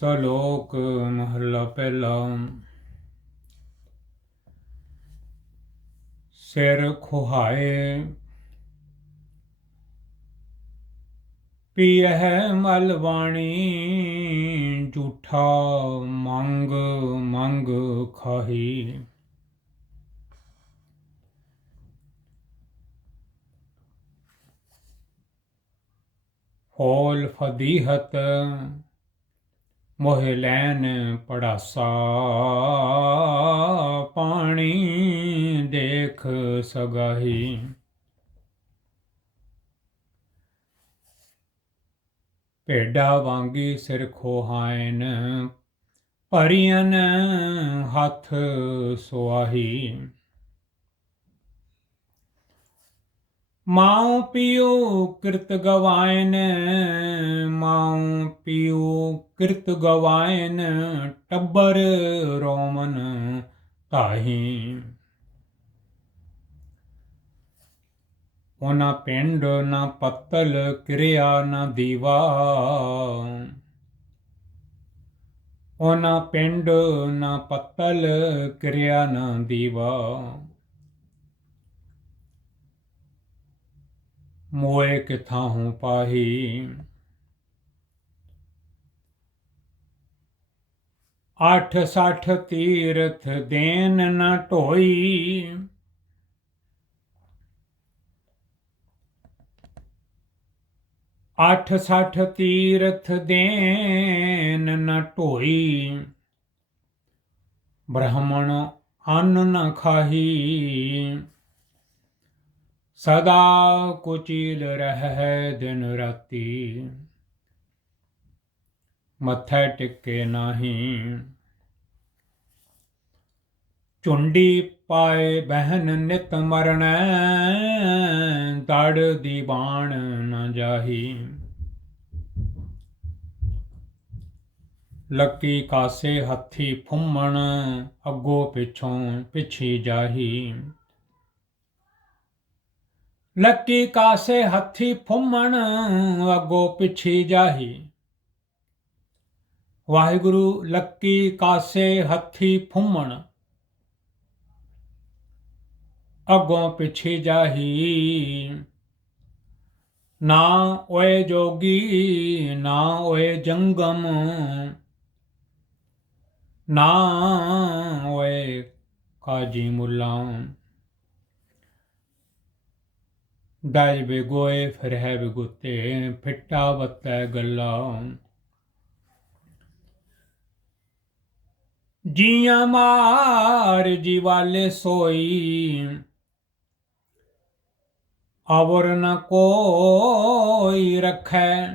ਸਲੋਕ ਮਹੱਲਾ ਪਹਿਲਾ। ਸਿਰ ਖੁਹਾਏ। ਪੀਹ ਮਲ ਵਾਣੀ ਝੂਠਾ ਮੰਗ ਮੰਗ ਖਾਹੀ। ਹੋਲ ਫਦੀਹਤ ਮੋਹ ਲੈਨ ਪੜਾਸਾ ਪਾਣੀ ਦੇਖ ਸਗਾਹੀ। ਭੇਡਾ ਵਾਂਗੀ ਸਿਰ ਖੋਹਾਇਨ ਭਰੀਨ ਹੱਥ ਸੁਆਹੀ। ਮਾਉ ਪਿਓ ਕਿਰਤ ਗਵਾਇਨ, ਮਾਉ ਪਿਓ ਕਿਰਤ ਗਵਾਇਨ, ਟੱਬਰ ਰੋਮਨ ਤਾਹੀ ਉਹਨਾਂ ਪਿੰਡ ਨਾ ਪੱਤਲ, ਕਿਰਿਆ ਨਾ ਦੀਵਾ। ਉਹਨਾਂ ਪਿੰਡ ਨਾ ਪੱਤਲ, ਕਿਰਿਆ ਨਾ ਦੀਵਾ। ਮੋਏ ਕਿਥਾਂ ਹੂੰ ਪਾਹੀ। ਅੱਠ ਸੱਠ ਤੀਰਥ ਦੇਨ ਨ ਢੋਈ। ਅੱਠ ਸੱਠ ਤੀਰਥ ਦੇਨ ਨ ਢੋਈ। ਬ੍ਰਾਹਮਣ ਅੰਨ ਨ ਖਾਹੀ। ਸਦਾ ਕੁਚੀਲ ਰਹਿ ਦਿਨ ਰਾਤੀ। ਮੱਥੇ ਟਿੱਕੇ ਨਹੀਂ। ਚੁੰਡੀ ਪਾਏ ਬਹਿਨ ਨਿਤ ਮਰਣੈ, ਦੜ ਦੀ ਬਾਣ ਨ ਜਾਹੀ। ਲੱਕੀ ਕਾਸੇ ਹੱਥੀ ਫੁੰਮਣ, ਅੱਗੋ ਪਿਛੋਂ ਪਿਛੀ ਜਾਹੀ। ਲੱਕੀ ਕਾਸੇ ਹੱਥੀ ਫੁੰਮਣ ਅੱਗੋ ਪਿਛੀ ਜਾਹੀ ਵਾਹਿਗੁਰੂ ਲੱਕੀ ਕਾਸੇ ਹੱਥੀ ਫੁੰਮਣ ਅੱਗੋਂ ਪਿਛੇ ਜਾਹੀ ਨਾ ਓਏ ਜੋਗੀ ਨਾ ਓਏ ਜੰਗਮ ਨਾ ਓਏ ਕਾਜੀ ਮੁੱਲਾ ਦਾਜ ਬੇਗੋਏ, ਫਿਰ ਹੈ ਬੇਗੁੱਤੇ, ਫਿੱਟਾ ਬੱਤੈ ਗੱਲਾ। ਜੀਆਂ ਮਾਰ ਜੀਵਾਲੇ ਸੋਈ ਅਵਰ ਨ ਕੋਈ ਰਖੈ।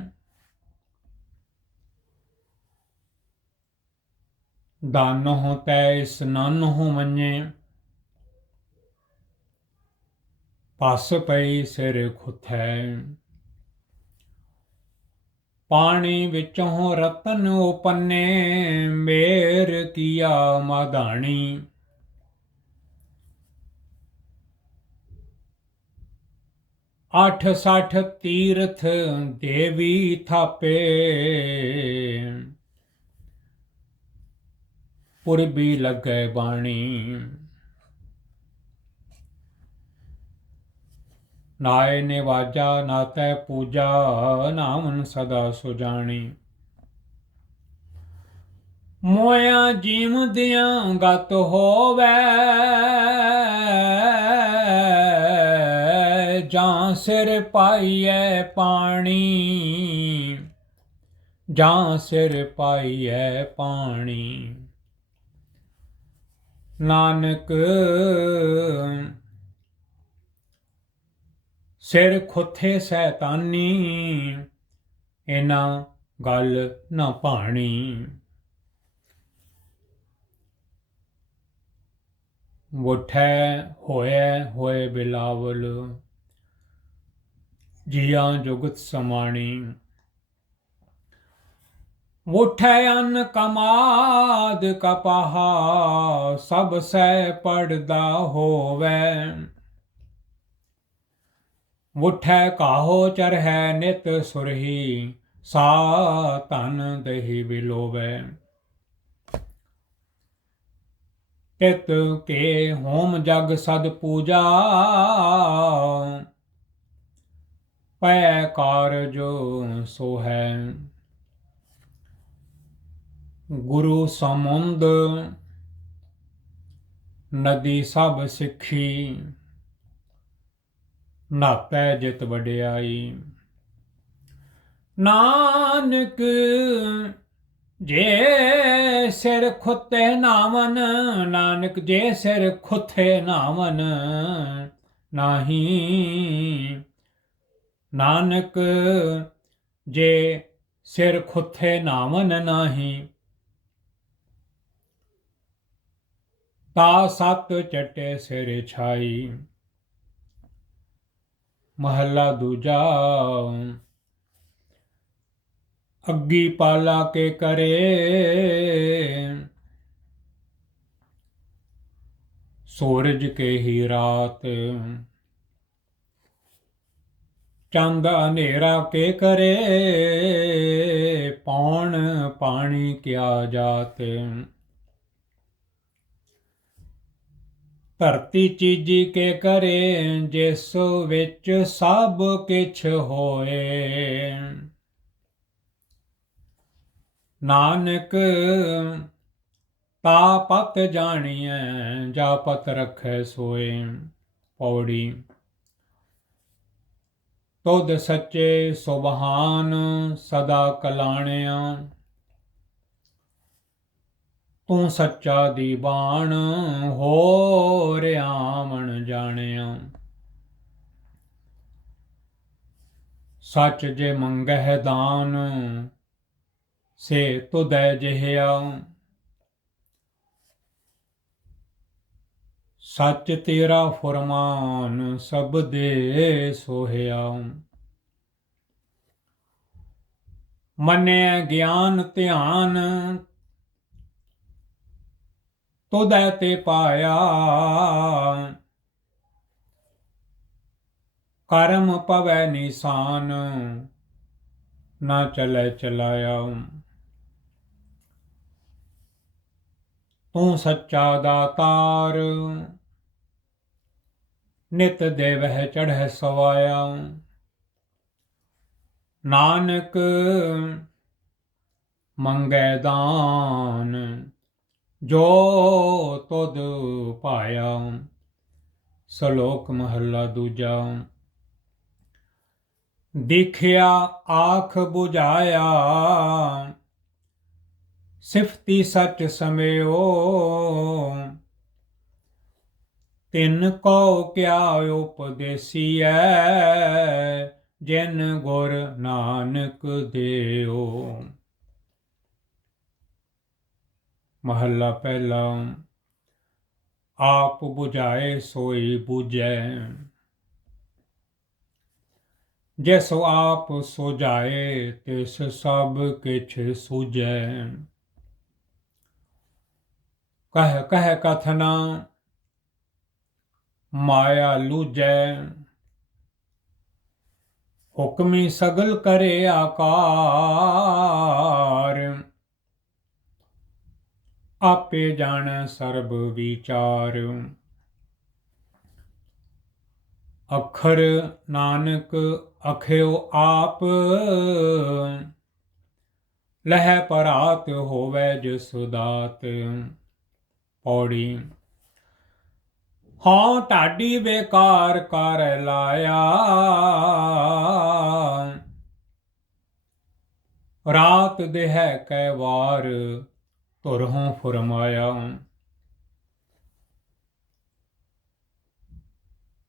ਦਾਨੋ ਤੈ ਇਸ ਹੋ ਮੰਨੇ। ਪਸ ਪਈ ਸਿਰ ਖੁਥੈ। ਪਾਣੀ ਵਿੱਚੋਂ ਰਤਨ ਉਪੰਨੇ, ਮੇਰ ਕੀਆ ਮਾਧਾਣੀ। ਅੱਠ ਸੱਠ ਤੀਰਥ ਦੇਵੀ ਥਾਪੇ। ਪੁਰਬੀ ਲੱਗੈ ਬਾਣੀ। ਨਾਏ ਨੇ ਵਾਜਾ ਨਾਤੈ ਪੂਜਾ ਨਾਮਨ ਸਦਾ ਸੁਜਾਣੀ। ਮੋਇਆ ਜੀਵ ਦਿਆਂ ਗਤ ਹੋਵੇ, ਜਾਂ ਸਿਰ ਪਾਈਐ ਪਾਣੀ, ਜਾਂ ਸਿਰ ਪਾਈਐ ਪਾਣੀ। ਨਾਨਕ ਸਿਰ ਖੁੱਥੇ ਸੈਤਾਨੀ ਇਨਾ ਗੱਲ ਨਾ ਭਾਣੀ। ਵਠੈ ਹੋਏ ਹੋਏ ਬਿਲਾਵਲ, ਜੀਆਂ ਜੁਗਤ ਸਮਾਣੀ। ਉਠੈ ਅਨ ਕਮਾਦ ਕਪਹਾ, ਸਭ ਸੈ ਪੜਦਾ ਹੋਵੇ। ਮੁਠੈ ਕਾਹੋ ਚਰਹਿ ਨਿਤ ਸੁਰਹੀ ਸਾ ਧਨ ਦਹੀ ਵਿਲੋਵੈ ਤਿਤ ਕੇ ਹੋਮ ਜਗ ਸਦ ਪੂਜਾ, ਪੈ ਕਾਰਜ ਸੋ ਹੈ ਗੁਰੂ ਸਮੁੰਦ, ਨਦੀ ਸਭ ਸਿੱਖੀ। ਨਾਪੈ ਜਿਤ ਵਡਿਆਈ। ਨਾਨਕ, ਜੇ ਸਿਰ ਖੁੱਤੇ ਨਾਵਨ, ਨਾਨਕ, ਜੇ ਸਿਰ ਖੁੱਤੇ ਨਾਵਨ, ਨਾਹੀ। ਨਾਨਕ, ਜੇ ਸਿਰ ਖੁੱਤੇ ਨਾਵਨ, ਨਾਹੀ। ਤਾ ਸਤ ਚਟੇ ਸਿਰ ਛਾਈ। ਮਹੱਲਾ ਦੂਜਾ। ਅੱਗੀ ਪਾਲਾ ਕੇ ਕਰੇ। ਸੂਰਜ ਕੇ ਹੀ ਰਾਤ। ਚੰਦ ਹਨੇਰਾ ਕੇ ਕਰੇ। ਪੌਣ ਪਾਣੀ ਕਿਆ ਜਾਤ। ਧਰਤੀ ਚੀਜੀ ਕੇ ਕਰੇ, ਜਿਸ ਵਿੱਚ ਸਭ ਕਿਛ ਹੋਏ। ਨਾਨਕ ਤਾ ਪਤ ਜਾਣੀਐ ਜਾ ਪਤ ਰਖੈ ਸੋਏ। ਪੌੜੀ, ਤੁਧ ਸੱਚੇ ਸੁਬਹਾਨ ਸਦਾ ਕਲਾਣਿਆ। ਤੂੰ ਸੱਚਾ ਦੀਵਾਨ ਹੋ ਰਿਆਮਣ ਜਾਣਿਆ। ਸੱਚ ਜੇ ਮੰਗਹਿ ਦਾਨ, ਸੇ ਤੁਦੈ ਜਿਹਿਆ। ਸੱਚ ਤੇਰਾ ਫਰਮਾਨ, ਸਭ ਦੇ ਸੋਹਿਆ। ਮੰਨਿਆ ਗਿਆਨ ਧਿਆਨ ਤੁਦੈ ਤੇ ਪਾਇਆ। ਕਰਮ ਪਵੈ ਨਿਸ਼ਾਨ, ਨਾ ਚਲੇ ਚਲਾਇਆ ਤੂੰ ਸੱਚਾ ਦਾਤਾਰ, ਨਿਤ ਦੇਵਹਿ ਚੜ੍ਹੈ ਸਵਾਇਆ ਨਾਨਕ ਮੰਗੈ ਦਾਨ ਜੋ ਤੁਧ ਪਾਇਆ, ਸ਼ਲੋਕ ਮਹੱਲਾ ਦੂਜਾ। ਦੇਖਿਆ, ਆਖ 부ਝਾਇਆ ਸਿਫਤੀ ਸੱਚ ਸਮਿਓ। ਤਿੰਨ ਕੋ ਕਿਆ ਉਪਦੇਸੀਐ, ਜਿਨ ਗੁਰ ਨਾਨਕ ਦੇਓ। ਮਹੱਲਾ ਪਹਿਲਾ, ਆਪ 부ਝਾਏ ਸੋਈ 부ਝੈ ਜਿਸ ਆਪ ਸੋ ਜਾਏ ਤਿਸ ਸਭ ਕਿਛ ਸੁਝੈ। ਕਹਿ ਕਹਿ ਕਥਨਾ ਮਾਇਆ ਲੂਜੈ। ਹੁਕਮੀ ਸਗਲ ਕਰੇ ਆਕਾਰ। ਆਪੇ ਜਾਣ ਸਰਬ ਵਿਚਾਰ। ਅਖਰ ਨਾਨਕ ਅਖਿਓ ਆਪ, ਲਹਿ ਪਰਾਤ ਹੋਵੇ ਜਿਸ ਦਾਤ। ਪੌੜੀ ਹਾਂ ਢਾਡੀ ਬੇਕਾਰ ਕਰ ਲਾਇਆ। ਰਾਤ ਦੇ ਹੈ ਕੈ ਵਾਰ ਧੁਰਹੋਂ ਫਰਮਾਇਆ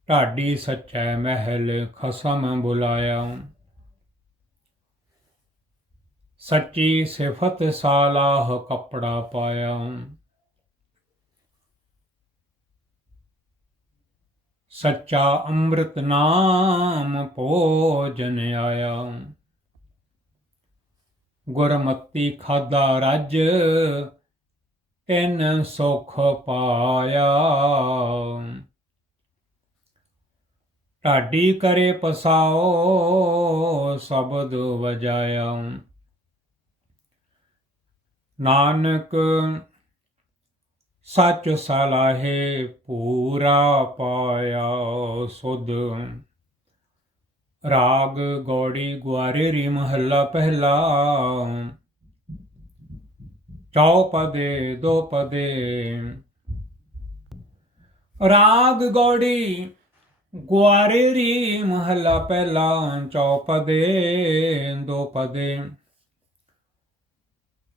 ਢਾਡੀ ਸੱਚੈ ਮਹਿਲ ਖਸਮ ਬੁਲਾਇਆ ਸੱਚੀ ਸਿਫਤ ਸਾਲਾਹ ਕਪੜਾ ਪਾਇਆ ਸੱਚਾ ਅੰਮ੍ਰਿਤ ਨਾਮ ਭੋਜਨ ਆਇਆ ਗੁਰਮਤੀ ਖਾਦਾ ਰੱਜ ਇਨ ਸੁਖ ਪਾਇਆ। ਢਾਡੀ ਕਰੇ ਪਸਾਓ, ਸ਼ਬਦ ਵਜਾਇਆ ਨਾਨਕ, ਸੱਚ ਸਲਾਹੇ ਪੂਰਾ ਪਾਇਆ ਸੁਧ। ਰਾਗ ਗੌੜੀ ਗੁਆਰੇ ਰੀ ਮਹੱਲਾ ਪਹਿਲਾ ਚੌਪਦੇ ਦੋ ਰਾਗ ਗੌੜੀ ਗੁਆਰੇ ਰੀ ਮਹੱਲਾ ਪਹਿਲਾ ਚੌਪਦੇ ਦੋਪਦੇ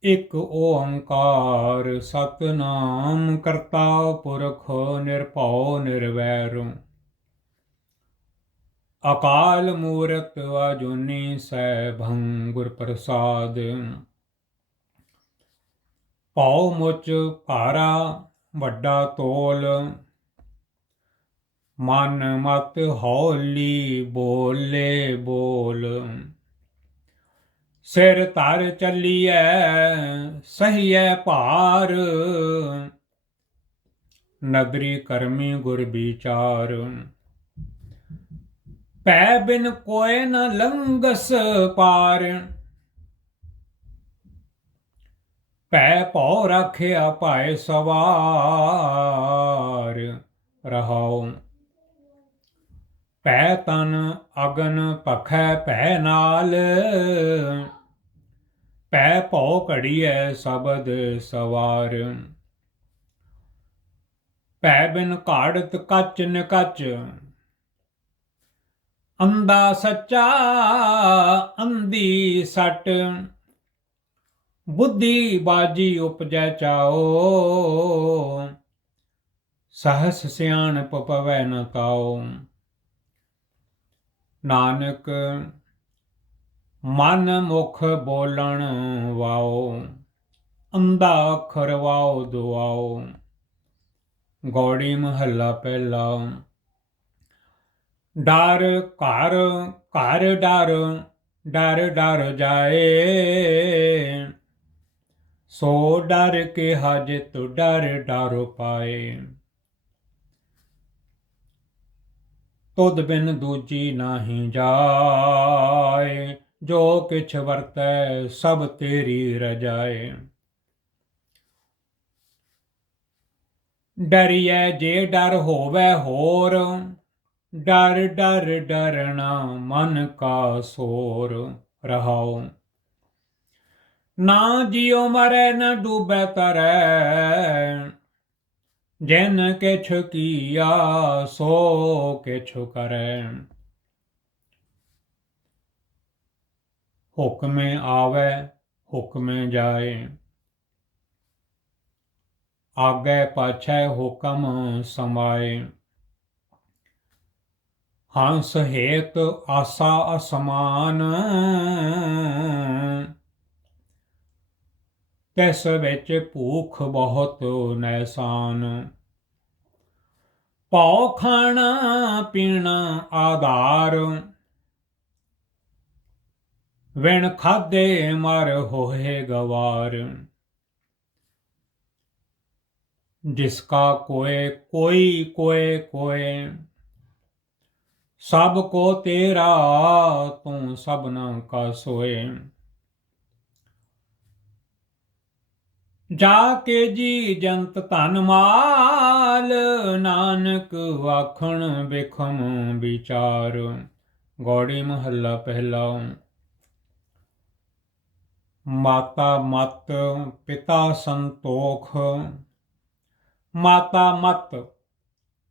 ਇਕ ਓੰਕਾਰ ਸਤਨਾਮ ਕਰਤਾ ਪੁਰਖ ਨਿਰਭਉ ਨਿਰਵੈਰ। ਅਕਾਲ ਮੂਰਤ ਅਜੂਨੀ ਸੈਭੰ ਗੁਰ ਪ੍ਰਸਾਦ ਪਉ ਮੁਚ ਭਾਰਾ ਵੱਡਾ ਤੋਲ, ਮਨ ਮਤ ਹੌਲੀ ਬੋਲੇ ਬੋਲ। ਸਿਰ ਧਰ ਚੱਲੀਐ, ਸਹੀਐ ਭਾਰ, ਨਗਰੀ ਕਰਮੀ ਗੁਰ ਵਿਚਾਰ। ਪੈ ਬਿਨ ਕੋਇ ਨ ਲੰਗਸ ਪਾਰ। ਪੈ ਭਉ ਰਾਖਿਆ ਭਾਇ ਸਵਾਰ, ਰਹਾਉ। ਪੈ ਤਨ ਅਗਨ ਪਖੈ ਭੈ ਨਾਲ। ਪੈ ਭਉ ਘੜੀਐ ਸਬਦ ਸਵਾਰ। ਪੈ ਬਿਨ ਘਾੜਤ ਕੱਚ ਨਿਕਚ ਅੰਦਾ ਸੱਚਾ ਅੰਦੀ ਸੱਟ। ਬੁੱਧੀ ਬਾਜੀ ਉਪਜੈ ਚਾਓ। ਸਹਸ ਸਿਆਣਪ ਪਵੈ ਨ ਤਾਓ ਨਾਨਕ, ਮਨ ਮੁਖ ਬੋਲਣ ਵਾਓ। ਅੰਦਾ ਅੱਖਰ ਵਾਓ ਦੁਆਓ। ਗੌੜੀ ਮਹੱਲਾ ਪਹਿਲਾ। ਡਰ ਘਰ ਘਰ ਡਰ ਡਰ ਡਰ ਜਾਏ। ਸੋ ਡਰ ਕੇ ਹਾਜਤ ਡਰ ਡਰ ਪਾਏ। ਤੁਧ ਬਿਨ ਦੂਜੀ ਨਾਹੀ ਜਾਏ, ਜੋ ਕਿਛ ਵਰਤੈ ਸਭ ਤੇਰੀ ਰਜਾਏ। ਡਰੀਐ ਜੇ ਡਰ ਹੋਵੇ ਹੋਰ ਡਰ ਡਰ ਡਰਣਾ ਮਨ ਕਾ ਸੋਰ ਰਹਾਉ ਨਾ ਜਿਉ ਮਰੈ, ਨ ਡੂਬੈ ਤਰੈ, ਜਿਨ ਕਿਛ ਕੀਆ ਸੋ ਕਿਛ ਕਰੈ। ਹੁਕਮੇ ਆਵੇ, ਹੁਕਮੇ ਜਾਏ। ਆਗੇ ਪਾਛੈ ਹੁਕਮ ਸਮਾਏ। ਹੰਸ ਹੇਤ ਆਸਾ ਅਸਮਾਨ। ਤਿਸ ਵਿੱਚ ਭੂਖ ਬਹੁਤ ਨੈਸਾਨ ਪਉ ਖਾਣਾ ਪੀਣਾ ਆਧਾਰ। ਵਿਣ ਖਾਦੇ ਮਰ ਹੋਏ ਗਵਾਰ। ਜਿਸਕਾ ਕੋਏ, ਕੋਈ ਕੋਏ ਕੋਏ। ਸਭ ਕੋ ਤੇਰਾ, ਤੂੰ ਸਭਨਾ ਕਾ ਸੋਏ। ਜਾ ਕੇ ਜੀ ਜੰਤ ਧਨ ਮਾਲ, ਨਾਨਕ ਵਾਖਣ ਬਿਖਮ ਵਿਚਾਰ। ਗੋੜੀ ਮਹੱਲਾ ਪਹਿਲਾ ਮਾਤਾ ਮਤ, ਪਿਤਾ ਸੰਤੋਖ। ਮਾਤਾ ਮਤ,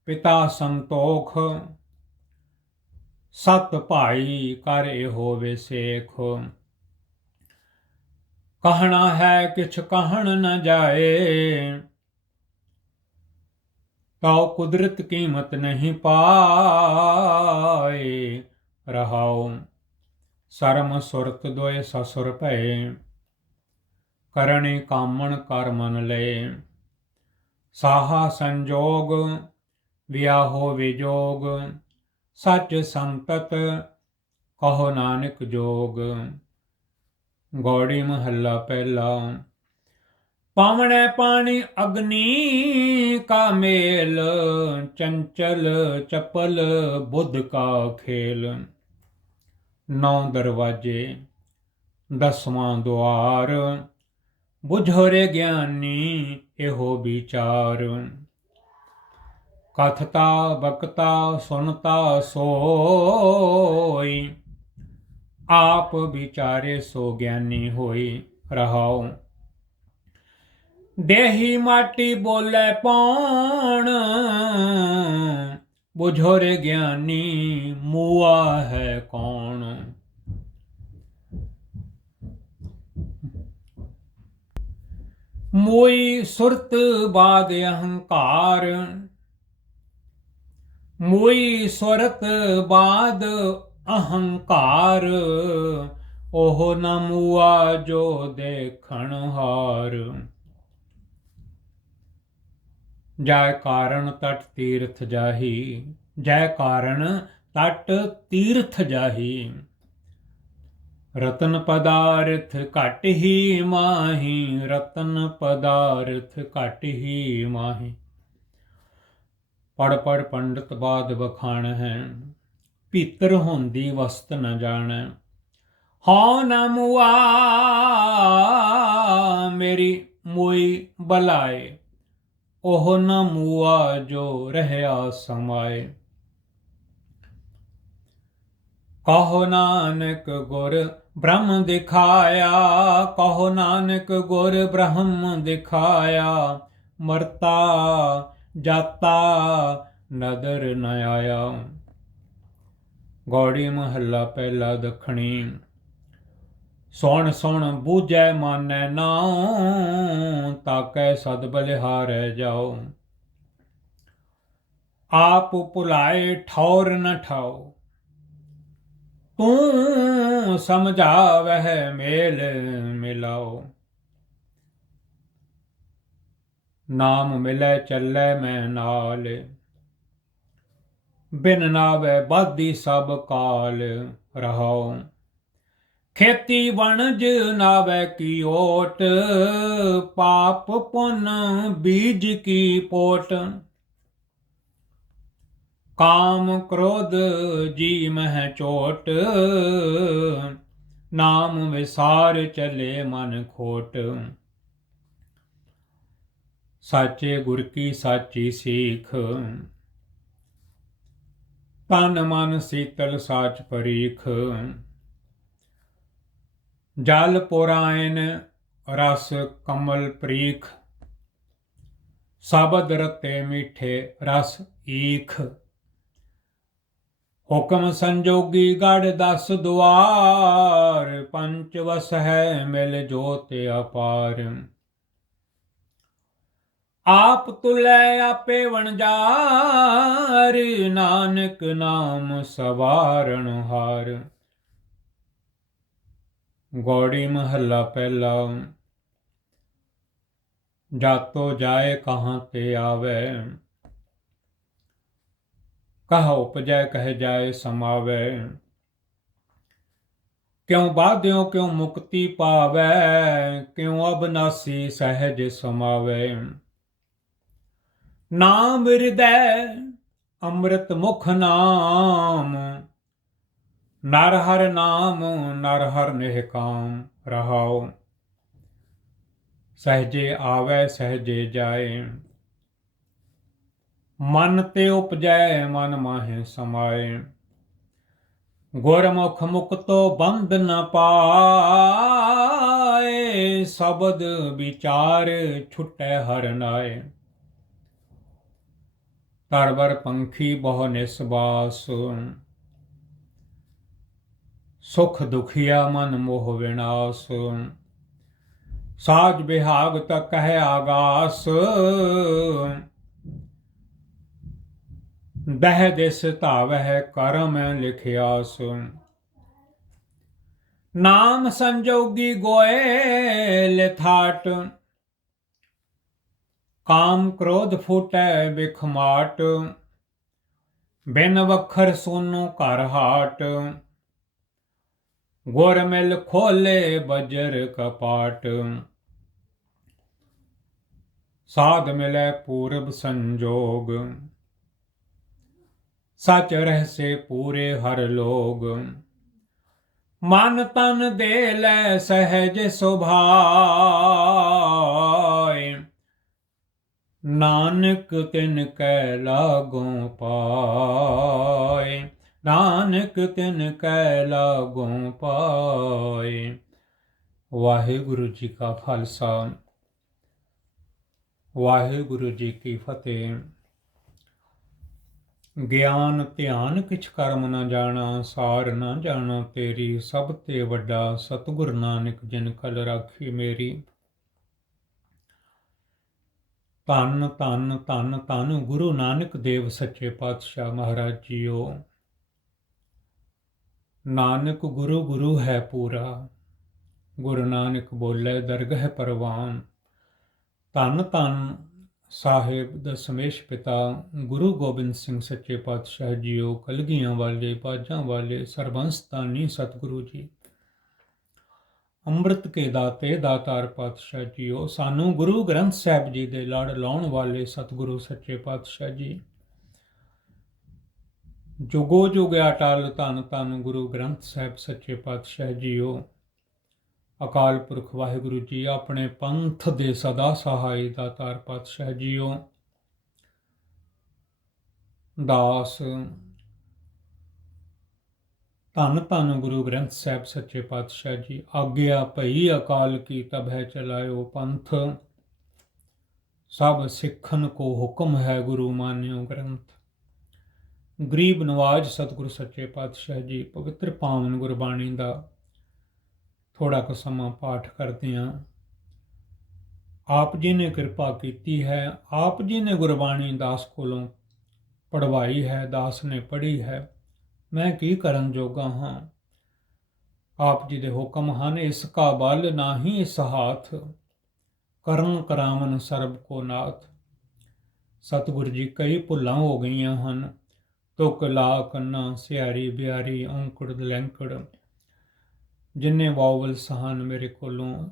ਪਿਤਾ ਸੰਤੋਖ। ਸਤ ਭਾਈ ਕਰ ਇਹੋ ਵਿਸੇਖ ਕਹਣਾ ਹੈ ਕਿਛ ਕਹਣ ਨ ਜਾਏ। ਤਾਉ ਕੁਦਰਤ ਕੀਮਤ ਨਹੀਂ ਪਾਏ। ਰਹਾਉ ਸਰਮ ਸੁਰਤ ਦੋਏ ਸਸੁਰ ਭਏ। ਕਰਣੇ ਕਾਮਣ ਕਰ ਮਨ ਲਏ। ਸਾਹਾ ਸੰਜੋਗ, ਵਿਆਹੋ ਵਿਜੋਗ ਸੱਚ ਸੰਤਤ ਕਹੋ ਨਾਨਕ ਜੋਗ, ਗੌੜੀ ਮਹੱਲਾ ਪਹਿਲਾ। ਪਾਵਣੈ ਪਾਣੀ ਅਗਨੀ ਕਾ ਮੇਲ, ਚੰਚਲ ਚਪਲ ਬੁੱਧ ਕਾ ਖੇਲ। ਨੌ ਦਰਵਾਜੇ, ਦਸਵਾਂ ਦੁਆਰ, ਬੁਝੋਰੇ ਗਿਆਨੀ ਇਹੋ ਵਿਚਾਰ। ਕਥਤਾ ਬਕਤਾ ਸੁਨਤਾ ਸੋਈ। ਆਪ ਵਿਚਾਰੇ ਸੋ ਗਿਆਨੀ ਹੋਈ ਰਹਾਉ। ਦੇਹੀ ਮਾਟੀ ਬੋਲੇ ਪੌਣ, ਬੁਝੋਰੇ ਗਿਆਨੀ ਮੂਆ ਹੈ ਕੌਣ। ਮੋਈ ਸੁਰਤ ਬਾਦ ਅਹੰਕਾਰ ਮੋਈ ਸੁਰਤ ਬਾਦ ਅਹੰਕਾਰ, ਉਹ ਨਾ ਮੂਆ ਜੋ ਦੇਖਣ ਹਾਰ। ਜੈ ਕਾਰਨ ਤਟ ਤੀਰਥ ਜਾਹੀ, ਜੈ ਕਾਰਨ ਤਟ ਤੀਰਥ ਜਾਹੀ। ਰਤਨ ਪਦਾਰਥ ਘਟ ਹੀ ਮਾਹੀ, ਰਤਨ ਪਦਾਰਥ ਘਟ ਹੀ ਮਾਹੀ। ਪੜ ਪੜ ਪੰਡਤ ਬਾਦ ਬਖਾਣ ਹੈ ਭੀਤਰ ਹੁੰਦੀ ਵਸਤ ਨ ਜਾਣੈ। ਹਉ ਨ ਮੁਆ, ਮੇਰੀ ਮੋਈ ਬਲਾਏ, ਉਹ ਨ ਮੂਆ ਜੋ ਰਹਿਆ ਸਮਾਏ। ਕਹੋ ਨਾਨਕ ਗੁਰ ਬ੍ਰਹਮ ਦਿਖਾਇਆ, ਕਹੋ ਨਾਨਕ ਗੁਰ ਬ੍ਰਹਮ ਦਿਖਾਇਆ, ਮਰਤਾ ਜਾਤਾ ਨਦਰ ਨ ਆਇਆ ਗੌੜੀ ਮਹੱਲਾ ਪਹਿਲਾ ਦਖਣੀ ਸੋਣ ਸੋਣ ਬੂਝੈ ਮਾਨੈ ਨਾਉ ਤਾਕੈ ਸਦ ਬਲਿਹਾਰੈ ਜਾਓ ਆਪ ਭੁਲਾਏ ਠੌਰ ਨ ਠਾਓ ਤੂੰ ਸਮਝਾਵਹਿ ਮੇਲ ਮਿਲਾਓ ਨਾਮ ਮਿਲੈ, ਚੱਲੈ, ਮੈਂ ਨਾਲ। ਬਿਨ ਨਾਵੇ ਬਾਦੀ ਸਭ ਕਾਲ ਰਹਾਉ। ਖੇਤੀ ਵਣਜ ਨਾਵੇ ਕੀ ਓਟ, ਪਾਪ ਪੁੰਨ ਬੀਜ ਕੀ ਪੋਟ। ਕਾਮ ਕ੍ਰੋਧ ਜੀ ਮਹਿ ਚੋਟ, ਨਾਮ ਵਿਸਾਰ ਚਲੇ ਮਨ ਖੋਟ। ਸਾਚੇ ਗੁਰ ਕੀ ਸਾਚੀ ਸੀਖ। ਤਨ ਮਨ ਸੀਤਲ ਸਾਚ ਪਰੀਖ। ਜਲ ਪੁਰਾਇਨ ਰਸ ਕਮਲ ਪ੍ਰੀਖ। ਸ਼ਬਦ ਰਤੇ ਮੀਠੇ ਰਸ ਈਖ। ਹੁਕਮ ਸੰਜੋਗੀ ਗੜ ਦਸ ਦੁਆਰ, ਪੰਚ ਵਸ ਹੈ ਮਿਲ ਜੋਤ ਅਪਾਰ। ਆਪ ਤੁਲੈ ਆਪੇ ਵਣਜਾਰ, ਨਾਨਕ ਨਾਮ ਸਵਾਰਣ ਹਾਰ। ਗੋੜੀ ਮਹੱਲਾ ਪਹਿਲਾ, ਜਾਤੋ ਜਾਏ ਕਹਾਂ ਤੇ ਆਵੇ। ਕਹ ਉਪਜੈ ਕਹਿ ਜਾਏ ਸਮਾਵੇ। ਕਿਉ ਬਾਧਿਓ ਕਿਉ ਮੁਕਤੀ ਪਾਵੇ, ਕਿਉ ਅਬਨਾਸੀ ਸਹਿਜ ਸਮਾਵੇ। ਨਾਮ ਹਿਰਦੈ ਅੰਮ੍ਰਿਤ ਮੁਖ ਨਾਮ। ਨਰ ਹਰ ਨਾਮ, ਨਰ ਹਰ ਨਿਹਕਾਮ ਰਹਾਉ। ਸਹਜੇ ਆਵੇ, ਸਹਜੇ ਜਾਏ। ਮਨ ਤੇ ਉਪਜੈ, ਮਨ ਮਾਹੇ ਸਮਾਏ। ਗੁਰਮੁਖ ਮੁਕਤੋ ਬੰਦ ਨ ਪਾਏ, ਸ਼ਬਦ ਵਿਚਾਰ ਛੁਟੈ ਹਰ ਨਾਏ। ਤਰਵਰ ਪੰਖੀ ਬਹੁ ਨਿਸ਼ਵਾਸ। ਸੁਖ ਦੁਖੀਆ ਮਨ ਮੋਹ ਵਿਨਾਸ਼। ਸਾਜ ਬਿਹਾਗ ਤਕ ਹੈ ਆਗਾਸ। ਬਹਿ ਦਿਸ ਧਾਵਹਿ ਕਰਮ ਲਿਖਿਆਸ। ਨਾਮ ਸੰਜੋਗੀ ਗੋਏ ਲਿਥਾਟ। ਕਾਮ ਕ੍ਰੋਧ ਫੂਟੈ ਬਿਖਮਾਟ ਬਿਨ ਵਖਰ ਸੋਨੂ ਘਰ ਹਾਟ ਗੁਰ ਮਿਲ ਖੋਲੇ ਬਜਰ ਕਪਾਟ ਸਾਧ ਮਿਲੈ ਪੂਰਬ ਸੰਜੋਗ ਸਚ ਰਹਿਸੇ ਪੂਰੇ ਹਰ ਲੋਗ ਮਨ ਤਨ ਦੇ ਲੈ ਸਹਿਜ ਸੁਭਾਏ ਨਾਨਕ ਤਿਨ ਕੈ ਲਾਗੋਂ ਪਾਏ, ਨਾਨਕ ਤਿਨ ਕੈ ਲਾਗੋਂ ਪਾਏ। ਵਾਹਿਗੁਰੂ ਜੀ ਕਾ ਖਾਲਸਾ, ਵਾਹਿਗੁਰੂ ਜੀ ਕੀ ਫਤਿਹ। ਗਿਆਨ, ਧਿਆਨ ਕਿਛ ਕਰਮ ਨਾ ਜਾਣਾ, ਸਾਰ ਨਾ ਜਾਣਾ ਤੇਰੀ, ਸਭ ਤੇ ਵੱਡਾ ਸਤਿਗੁਰ ਨਾਨਕ, ਜਿਨ ਕਲ ਰਾਖੀ ਮੇਰੀ। ਧੰਨ ਧੰਨ ਧੰਨ ਧੰਨ ਗੁਰੂ ਨਾਨਕ ਦੇਵ ਸੱਚੇ ਪਾਤਸ਼ਾਹ ਮਹਾਰਾਜ ਜੀਓ। ਨਾਨਕ ਗੁਰੂ ਗੁਰੂ ਹੈ ਪੂਰਾ। ਗੁਰੂ ਨਾਨਕ ਬੋਲੇ, ਦਰਗਹ ਪਰਵਾਨ। ਧੰਨ ਧੰਨ ਸਾਹਿਬ ਦਸਮੇਸ਼ ਪਿਤਾ ਗੁਰੂ ਗੋਬਿੰਦ ਸਿੰਘ ਸੱਚੇ ਪਾਤਸ਼ਾਹ ਜੀਓ। ਕਲਗੀਆਂ ਵਾਲੇ, ਬਾਜਾਂ ਵਾਲੇ, ਸਰਬੰਸਤਾਨੀ ਸਤਿਗੁਰੂ ਜੀ। ਅੰਮ੍ਰਿਤ ਕੇ ਦਾਤੇ, ਦਾਤਾਰ ਪਾਤਸ਼ਾਹ ਜੀਓ। ਸਾਨੂੰ ਗੁਰੂ ਗ੍ਰੰਥ ਸਾਹਿਬ ਜੀ ਦੇ ਲੜ ਲਾਉਣ ਵਾਲੇ ਸਤਿਗੁਰੂ ਸੱਚੇ ਪਾਤਸ਼ਾਹ ਜੀ। ਜੁਗੋ ਜੁਗ ਅਟਲ ਧੰਨ ਧੰਨ ਗੁਰੂ ਗ੍ਰੰਥ ਸਾਹਿਬ ਸੱਚੇ ਪਾਤਸ਼ਾਹ ਜੀਓ। ਅਕਾਲ ਪੁਰਖ ਵਾਹਿਗੁਰੂ ਜੀ, ਆਪਣੇ ਪੰਥ ਦੇ ਸਦਾ ਸਹਾਈ ਦਾਤਾਰ ਪਾਤਸ਼ਾਹ ਜੀਓ। ਦਾਸ ਧੰਨ ਧੰਨ ਗੁਰੂ ਗ੍ਰੰਥ ਸਾਹਿਬ ਸੱਚੇ ਪਾਤਸ਼ਾਹ ਜੀ। ਆਗਿਆ ਭਈ ਅਕਾਲ ਕੀ ਤਬਹਿ ਚਲਾਇਓ ਪੰਥ। ਸਭ ਸਿੱਖਨ ਕੋ ਹੁਕਮ ਹੈ ਗੁਰੂ ਮਾਨਿਓ ਗ੍ਰੰਥ। ਗਰੀਬ ਨਵਾਜ ਸਤਿਗੁਰੂ ਸੱਚੇ ਪਾਤਸ਼ਾਹ ਜੀ, ਪਵਿੱਤਰ ਪਾਵਨ ਗੁਰਬਾਣੀ ਦਾ ਥੋੜਾ ਕੁ ਸਮਾਂ ਪਾਠ ਕਰਦੇ ਹਾਂ ਆਪ ਜੀ ਨੇ ਕਿਰਪਾ ਕੀਤੀ ਹੈ, ਆਪ ਜੀ ਨੇ ਗੁਰਬਾਣੀ ਦਾਸ ਕੋਲੋਂ ਪੜਵਾਈ ਹੈ, ਦਾਸ ਨੇ ਪੜ੍ਹੀ ਹੈ। ਮੈਂ ਕੀ ਕਰਨ ਜੋਗਾ ਹਾਂ? ਆਪ ਜੀ ਦੇ ਹੁਕਮ ਹਨ, ਇਸ ਕਾ ਬਲ ਨਾਹੀ ਇਸ ਹਾਥ ਕਰਨ ਕਰਾਵਨ ਸਰਬ ਕੋ ਨਾਥ। ਸਤਿਗੁਰੂ ਜੀ ਕਈ ਭੁੱਲਾਂ ਹੋ ਗਈਆਂ ਹਨ, ਤੁਕ ਲਾ ਕੰਨਾ ਸਿਆਰੀ ਬਿਆਰੀ ਔਂਕੜ ਦਲੈਂਕੜ। ਜਿੰਨੇ ਵਾਵਲ ਸਹਾਨ ਮੇਰੇ ਕੋਲੋਂ,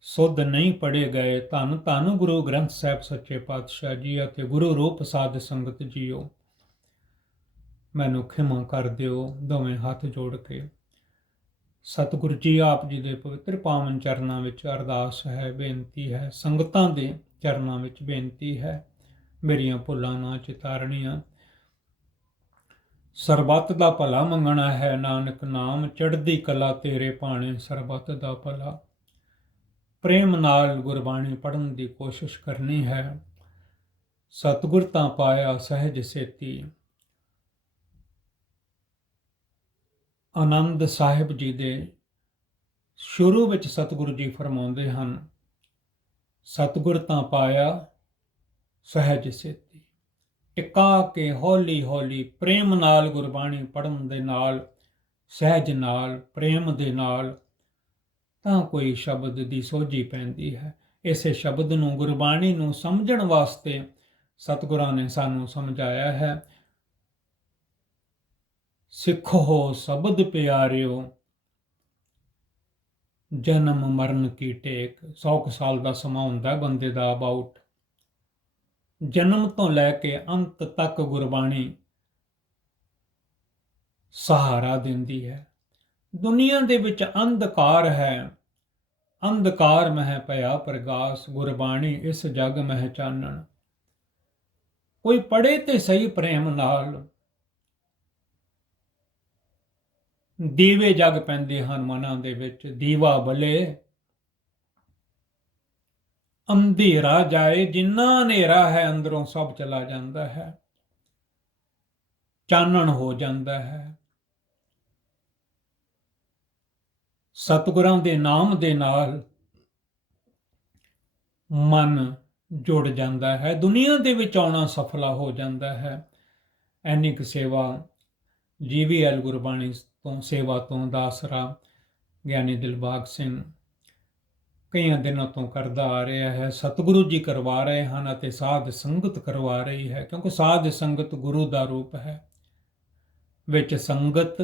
ਸੁਧ ਨਹੀਂ ਪੜੇ ਗਏ। ਧੰਨ ਧੰਨ ਗੁਰੂ ਗ੍ਰੰਥ ਸਾਹਿਬ ਸੱਚੇ ਪਾਤਸ਼ਾਹ ਜੀ ਅਤੇ ਗੁਰੂ ਰੂਪ ਸਾਧ ਸੰਗਤ ਜੀਓ। ਮੈਨੂੰ ਖਿਮਾ ਕਰ ਦਿਓ ਦੋਵੇਂ ਹੱਥ ਜੋੜ ਕੇ। ਸਤਿਗੁਰੂ ਜੀ, ਆਪ ਜੀ ਦੇ ਪਵਿੱਤਰ ਪਾਵਨ ਚਰਨਾਂ ਵਿੱਚ ਅਰਦਾਸ ਹੈ, ਬੇਨਤੀ ਹੈ, ਸੰਗਤਾਂ ਦੇ ਚਰਨਾਂ ਵਿੱਚ ਬੇਨਤੀ ਹੈ। ਮੇਰੀਆਂ ਭੁੱਲਾਂ ਨਾ ਚਿਤਾਰਣੀਆਂ। ਸਰਬੱਤ ਦਾ ਭਲਾ ਮੰਗਣਾ ਹੈ, ਨਾਨਕ ਨਾਮ ਚੜ੍ਹਦੀ ਕਲਾ ਤੇਰੇ ਭਾਣੇ ਸਰਬੱਤ ਦਾ ਭਲਾ। ਪ੍ਰੇਮ ਨਾਲ ਗੁਰਬਾਣੀ ਪੜ੍ਹਨ ਦੀ ਕੋਸ਼ਿਸ਼ ਕਰਨੀ ਹੈ। ਸਤਿਗੁਰ ਤਾਂ ਪਾਇਆ ਸਹਿਜ ਸੇਤੀ। ਆਨੰਦ ਸਾਹਿਬ ਜੀ ਦੇ ਸ਼ੁਰੂ ਵਿੱਚ ਸਤਿਗੁਰੂ ਜੀ ਫਰਮਾਉਂਦੇ ਹਨ, ਸਤਿਗੁਰ ਤਾਂ ਪਾਇਆ ਸਹਿਜ ਸੇਤੀ। ਟਿਕਾ ਕੇ ਹੌਲੀ ਹੌਲੀ ਪ੍ਰੇਮ ਨਾਲ ਗੁਰਬਾਣੀ ਪੜਨ ਦੇ ਨਾਲ, ਸਹਿਜ ਨਾਲ, ਪ੍ਰੇਮ ਦੇ ਨਾਲ ਤਾਂ ਕੋਈ ਸ਼ਬਦ ਦੀ ਸੋਝੀ ਪੈਂਦੀ ਹੈ। ਇਸੇ ਸ਼ਬਦ ਨੂੰ ਗੁਰਬਾਣੀ ਨੂੰ ਸਮਝਣ ਵਾਸਤੇ ਸਤਿਗੁਰਾਂ ਨੇ ਸਾਨੂੰ ਸਮਝਾਇਆ ਹੈ। ਸਿੱਖ ਹੋ ਸ਼ਬਦ ਪਿਆਰਿਓ, ਜਨਮ ਮਰਨ ਕੀ ਟੇਕ 100 ਸਾਲ ਦਾ ਸਮਾਂ ਹੁੰਦਾ ਬੰਦੇ ਦਾ ਅਬਾਊਟ ਜਨਮ ਤੋਂ ਲੈ ਕੇ ਅੰਤ ਤੱਕ ਗੁਰਬਾਣੀ ਸਹਾਰਾ ਦਿੰਦੀ ਹੈ। ਦੁਨੀਆ ਦੇ ਵਿੱਚ ਅੰਧਕਾਰ ਹੈ, ਅੰਧਕਾਰ ਮਹਿ ਪਿਆ ਪ੍ਰਗਾਸ, ਗੁਰਬਾਣੀ ਇਸ ਜਗ ਮਹਿ ਚਾਨਣ। ਕੋਈ ਪੜੇ ਤੇ ਸਹੀ ਪ੍ਰੇਮ ਨਾਲ ਦੀਵੇ ਜਗ ਪੈਂਦੇ ਹਨ ਮਨਾਂ ਦੇ ਵਿੱਚ, ਦੀਵਾ ਬਲੇ। ਅੰਧੇਰਾ ਜਾਏ, ਜਿੰਨਾ ਹਨੇਰਾ ਹੈ, ਅੰਦਰੋਂ ਸਭ ਚਲਾ ਜਾਂਦਾ ਹੈ। ਚਾਨਣ ਹੋ ਜਾਂਦਾ ਹੈ। ਸਤਿਗੁਰਾਂ ਦੇ ਨਾਮ ਦੇ ਨਾਲ ਮਨ ਜੁੜ ਜਾਂਦਾ ਹੈ। ਦੁਨੀਆ ਦੇ ਵਿੱਚ ਆਉਣਾ ਸਫਲਾ ਹੋ ਜਾਂਦਾ ਹੈ। ਐਨੀ ਕੁ ਸੇਵਾ ਜੀਵੀਐਲ ਗੁਰਬਾਣੀ ਸੇਵਾ ਤੋਂ, ਦਾਸਰਾ, ਗਿਆਨੀ ਦਿਲਬਾਗ ਸਿੰਘ। ਕਈਆਂ ਦਿਨਾਂ ਤੋਂ ਕਰਦਾ ਆ ਰਿਹਾ ਹੈ, ਸਤਿਗੁਰੂ ਜੀ ਕਰਵਾ ਰਹੇ ਹਨ ਅਤੇ ਸਾਧ ਸੰਗਤ ਕਰਵਾ ਰਹੀ ਹੈ, ਕਿਉਂਕਿ ਸਾਧ ਸੰਗਤ ਗੁਰੂ ਦਾ ਰੂਪ ਹੈ। ਵਿੱਚ ਸੰਗਤ,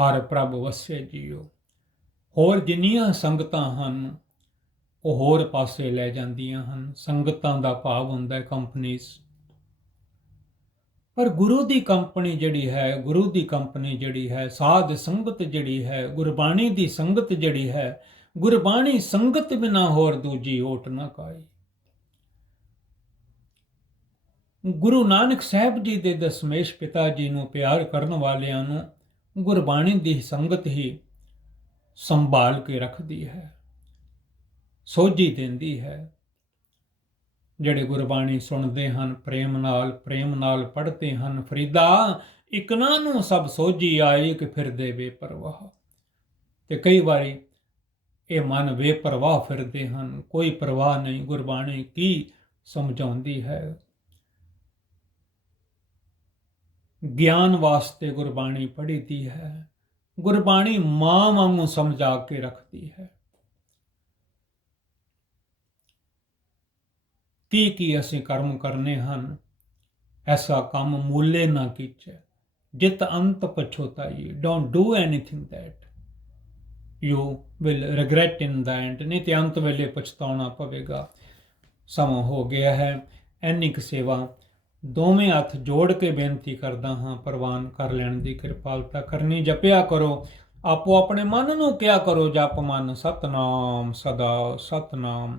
ਹਰ ਪ੍ਰਭ ਵਸੇ ਜੀਓ। ਹੋਰ ਜਿੰਨੀਆਂ ਸੰਗਤਾਂ ਹਨ, ਉਹ ਹੋਰ ਪਾਸੇ ਲੈ ਜਾਂਦੀਆਂ ਹਨ। ਸੰਗਤਾਂ ਦਾ ਭਾਵ ਹੁੰਦਾ ਹੈ ਕੰਪਨੀਆਂ ਪਰ ਗੁਰੂ ਦੀ ਕੰਪਨੀ ਜਿਹੜੀ ਹੈ, ਗੁਰੂ ਦੀ ਕੰਪਨੀ ਜਿਹੜੀ ਹੈ, ਸਾਧ ਸੰਗਤ ਜਿਹੜੀ ਹੈ, ਗੁਰਬਾਣੀ ਦੀ ਸੰਗਤ ਜਿਹੜੀ ਹੈ, ਗੁਰਬਾਣੀ ਸੰਗਤ ਬਿਨਾ ਹੋਰ ਦੂਜੀ ਓਟ ਨਾ ਕਾਈ ਗੁਰੂ ਨਾਨਕ ਸਾਹਿਬ ਜੀ ਦੇ ਦਸਮੇਸ਼ ਪਿਤਾ ਜੀ ਨੂੰ ਪਿਆਰ ਕਰਨ ਵਾਲਿਆਂ ਨੂੰ ਗੁਰਬਾਣੀ ਦੀ ਸੰਗਤ ਹੀ ਸੰਭਾਲ ਕੇ ਰੱਖਦੀ ਹੈ, ਸੋਝੀ ਦਿੰਦੀ ਹੈ। ਜਿਹੜੇ ਗੁਰਬਾਣੀ ਸੁਣਦੇ ਹਨ, ਪ੍ਰੇਮ ਨਾਲ ਪ੍ਰੇਮ ਨਾਲ ਪੜ੍ਹਦੇ ਹਨ, ਫਰੀਦਾ, ਇਕਨਾ ਨੂੰ ਸਭ ਸੋਝੀ ਆਈ ਕਿ ਫਿਰਦੇ ਬੇਪਰਵਾਹ। ਤੇ ਕਈ ਵਾਰੀ ਇਹ ਮਨ ਬੇਪਰਵਾਹ ਫਿਰਦੇ ਹਨ, ਕੋਈ ਪਰਵਾਹ ਨਹੀਂ, ਗੁਰਬਾਣੀ ਕੀ ਸਮਝਾਉਂਦੀ ਹੈ? ਗਿਆਨ ਵਾਸਤੇ ਗੁਰਬਾਣੀ ਪੜ੍ਹੀਦੀ ਹੈ, ਗੁਰਬਾਣੀ ਮਾਂ ਵਾਂਗੂ ਸਮਝਾ ਕੇ ਰੱਖਦੀ ਹੈ। ਕੀ ਕੀ ਅਸੀਂ ਕਰਮ ਕਰਨੇ ਹਨ, ਐਸਾ ਕੰਮ ਮੂਲੇ ਨਾ ਕੀਚੈ। ਜਿਤ ਅੰਤ ਪਛੋਤਾਈ don't do anything that you will regret in the end ਨਹੀਂ ਤੇ ਅੰਤ ਵੇਲੇ ਪਛਤਾਉਣਾ ਪਵੇਗਾ। ਸਮਾਂ ਹੋ ਗਿਆ ਹੈ ਐਨੀ ਕੁ ਸੇਵਾ। ਦੋਵੇਂ ਹੱਥ ਜੋੜ ਕੇ ਬੇਨਤੀ ਕਰਦਾ ਹਾਂ, ਪ੍ਰਵਾਨ ਕਰ ਲੈਣ ਦੀ ਕਿਰਪਾਲਤਾ ਕਰਨੀ ਜਪਿਆ ਕਰੋ। ਆਪੋ ਆਪਣੇ ਮਨ ਨੂੰ ਕਿਆ ਕਰੋ, ਜਪ ਮਨ ਸਤਨਾਮ, ਸਦਾ ਸਤਨਾਮ।